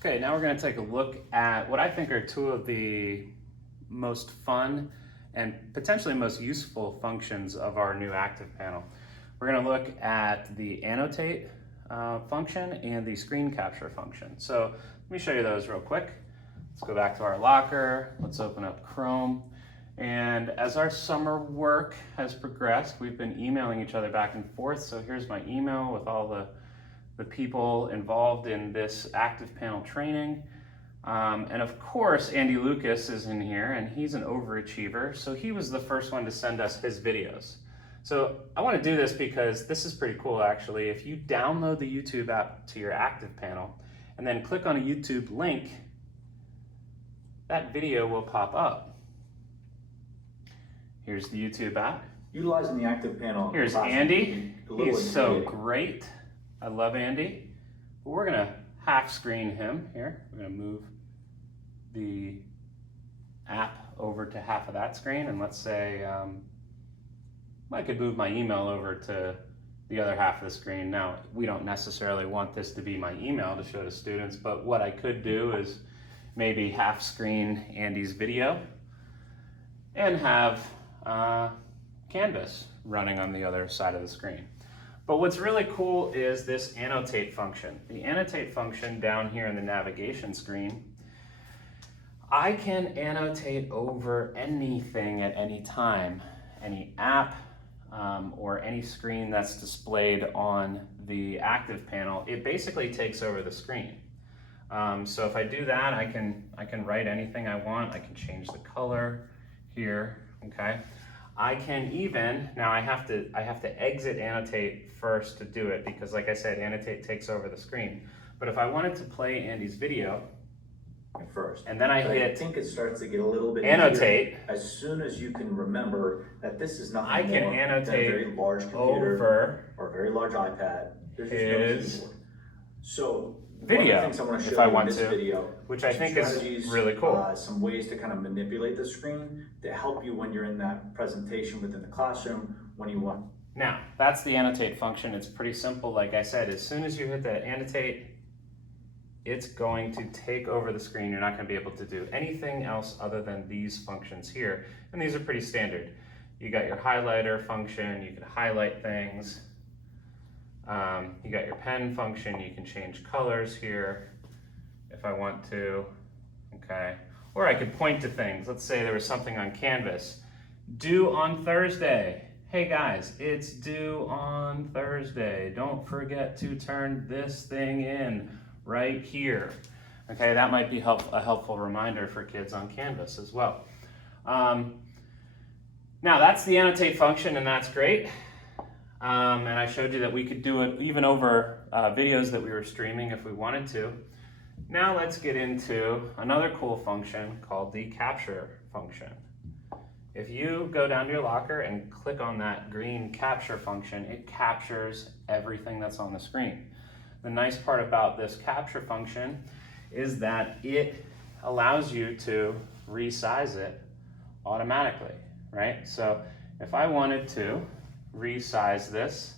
Okay, now we're going to take a look at what I think are two of the most fun and potentially most useful functions of our new ActivePanel. We're going to look at the Annotate function and the Screen Capture function. So let me show you those real quick. Let's go back to our locker. Let's open up Chrome. And as our summer work has progressed, we've been emailing each other back and forth. So here's my email with all the people involved in this ActivePanel training. And of course, Andy Lucas is in here, and he's an overachiever. So he was the first one to send us his videos. So I want to do this because this is pretty cool, actually. If you download the YouTube app to your ActivePanel and then click on a YouTube link, that video will pop up. Here's the YouTube app. Utilizing the ActivePanel. Here's Andy. He's so great. I love Andy. But we're gonna half screen him here. We're gonna move the app over to half of that screen, and let's say I could move my email over to the other half of the screen. Now, we don't necessarily want this to be my email to show to students, but what I could do is maybe half screen Andy's video and have Canvas running on the other side of the screen. But what's really cool is this Annotate function. The Annotate function down here in the navigation screen, I can annotate over anything at any time, any app or any screen that's displayed on the ActivePanel. It basically takes over the screen. So if I do that, I can write anything I want. I can change the color here, okay? I can even, now I have to exit Annotate first to do it because, like I said, Annotate takes over the screen. But if I wanted to play Andy's video first, and then I think it starts to get a little bit Annotate easier as soon as you can remember that this is nothing I can more annotate than a very large computer over or a very large iPad. There's his no keyboard. So video, one of the things I want to show if I you want in this to, video, which I think is really cool. Some ways to kind of manipulate the screen to help you when you're in that presentation within the classroom when you want. Now, that's the Annotate function. It's pretty simple. Like I said, as soon as you hit that Annotate, it's going to take over the screen. You're not going to be able to do anything else other than these functions here. And these are pretty standard. You got your highlighter function. You can highlight things. You got your pen function. You can change colors here if I want to, okay? Or I could point to things. Let's say there was something on Canvas. Due on Thursday. Hey guys, it's due on Thursday. Don't forget to turn this thing in right here. Okay, that might be a helpful reminder for kids on Canvas as well. Now that's the Annotate function, and that's great. And I showed you that we could do it even over videos that we were streaming if we wanted to. Now let's get into another cool function called the Capture function. If you go down to your locker and click on that green Capture function, it captures everything that's on the screen. The nice part about this Capture function is that it allows you to resize it automatically, right? So if I wanted to resize this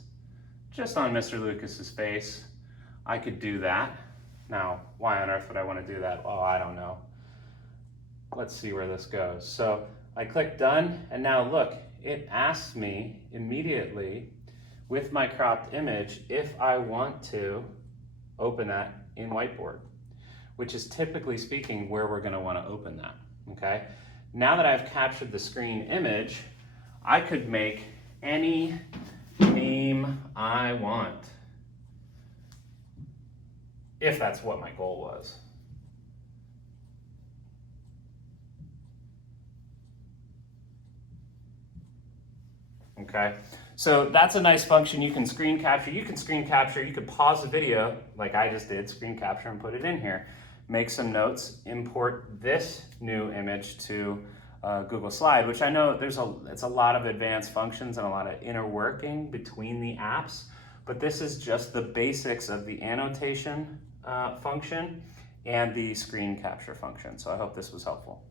just on Mr. Lucas's face, I could do that. Now, why on earth would I want to do that? Oh, I don't know. Let's see where this goes. So I click done, and now look, it asks me immediately with my cropped image if I want to open that in Whiteboard, which is typically speaking where we're going to want to open that, okay? Now that I've captured the screen image, I could make any meme I want, if that's what my goal was. Okay, so that's a nice function. You can screen capture, you can pause the video like I just did, screen capture and put it in here. Make some notes, import this new image to Google Slide, which I know it's a lot of advanced functions and a lot of inner working between the apps, but this is just the basics of the annotation function and the screen capture function. So I hope this was helpful.